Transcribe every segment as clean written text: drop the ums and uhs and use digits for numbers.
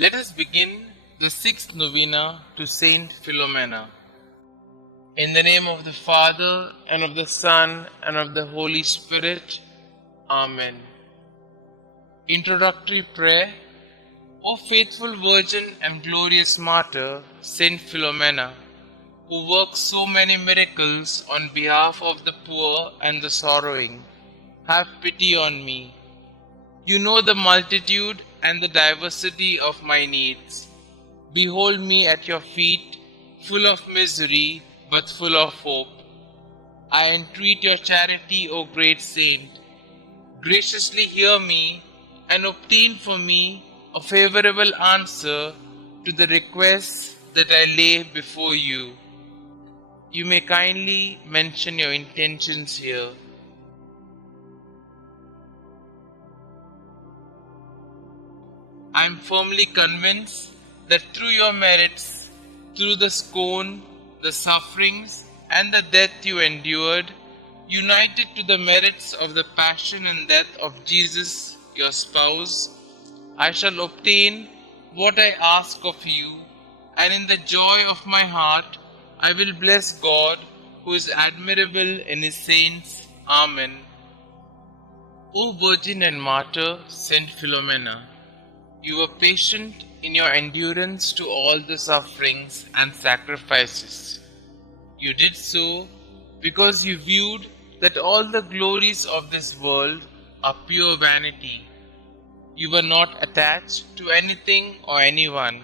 Let us begin the sixth novena to St Philomena. In the name of the Father, and of the Son, and of the Holy Spirit. Amen. Introductory Prayer. O faithful Virgin and glorious Martyr, St Philomena, who works so many miracles on behalf of the poor and the sorrowing, have pity on me. You know the multitude and the diversity of my needs. Behold me at your feet, full of misery, but full of hope. I entreat your charity, O great saint. Graciously hear me and obtain for me a favorable answer to the requests that I lay before you. You may kindly mention your intentions here. I am firmly convinced that through your merits, through the scorn, the sufferings, and the death you endured, united to the merits of the passion and death of Jesus, your spouse, I shall obtain what I ask of you, and in the joy of my heart I will bless God, who is admirable in his saints. Amen. O Virgin and Martyr, St Philomena, you were patient in your endurance to all the sufferings and sacrifices. You did so because you viewed that all the glories of this world are pure vanity. You were not attached to anything or anyone.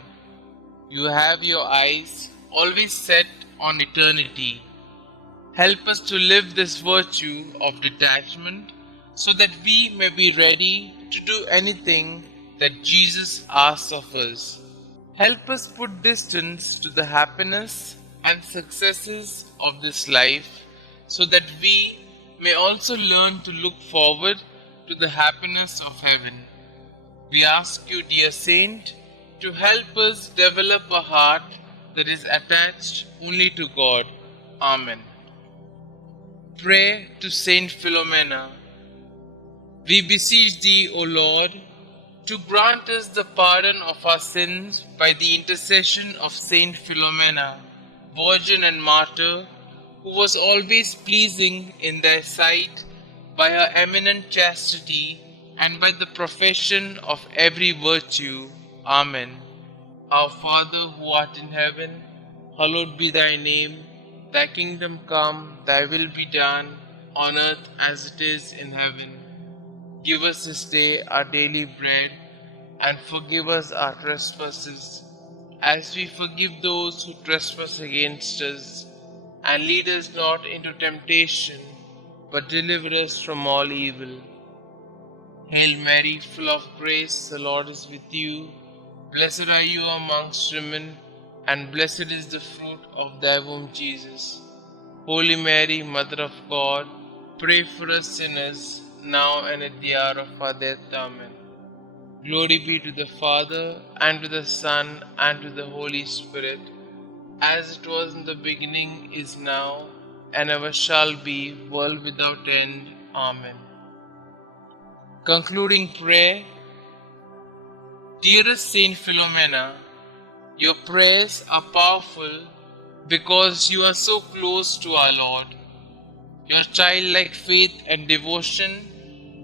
You have your eyes always set on eternity. Help us to live this virtue of detachment so that we may be ready to do anything that Jesus asks of us. Help us put distance to the happiness and successes of this life so that we may also learn to look forward to the happiness of heaven. We ask you, dear Saint, to help us develop a heart that is attached only to God. Amen. Pray to Saint Philomena. We beseech thee, O Lord, to grant us the pardon of our sins by the intercession of Saint Philomena, Virgin and Martyr, who was always pleasing in thy sight by her eminent chastity and by the profession of every virtue. Amen. Our Father, who art in heaven, hallowed be thy name. Thy kingdom come, thy will be done, on earth as it is in heaven. Give us this day our daily bread, and forgive us our trespasses, as we forgive those who trespass against us. And lead us not into temptation, but deliver us from all evil. Hail Mary, full of grace, the Lord is with you. Blessed are you amongst women, and blessed is the fruit of thy womb, Jesus. Holy Mary, Mother of God, pray for us sinners, now and at the hour of our death. Amen. Glory be to the Father, and to the Son, and to the Holy Spirit, as it was in the beginning, is now, and ever shall be, world without end. Amen. Concluding prayer. Dearest Saint Philomena, your prayers are powerful because you are so close to our Lord. Your childlike faith and devotion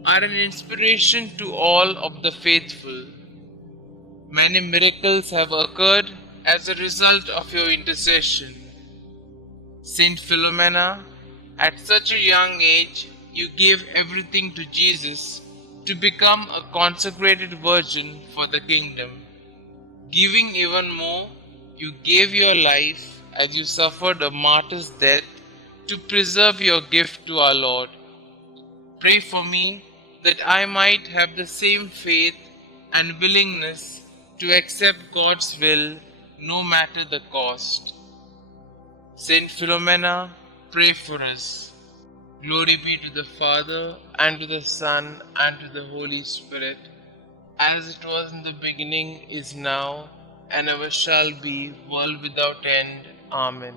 are an inspiration to all of the faithful. Many miracles have occurred as a result of your intercession. Saint Philomena, at such a young age, you gave everything to Jesus to become a consecrated virgin for the kingdom. Giving even more, you gave your life as you suffered a martyr's death to preserve your gift to our Lord. Pray for me that I might have the same faith and willingness to accept God's will no matter the cost. Saint Philomena, pray for us. Glory be to the Father, and to the Son, and to the Holy Spirit, as it was in the beginning, is now, and ever shall be, world without end. Amen.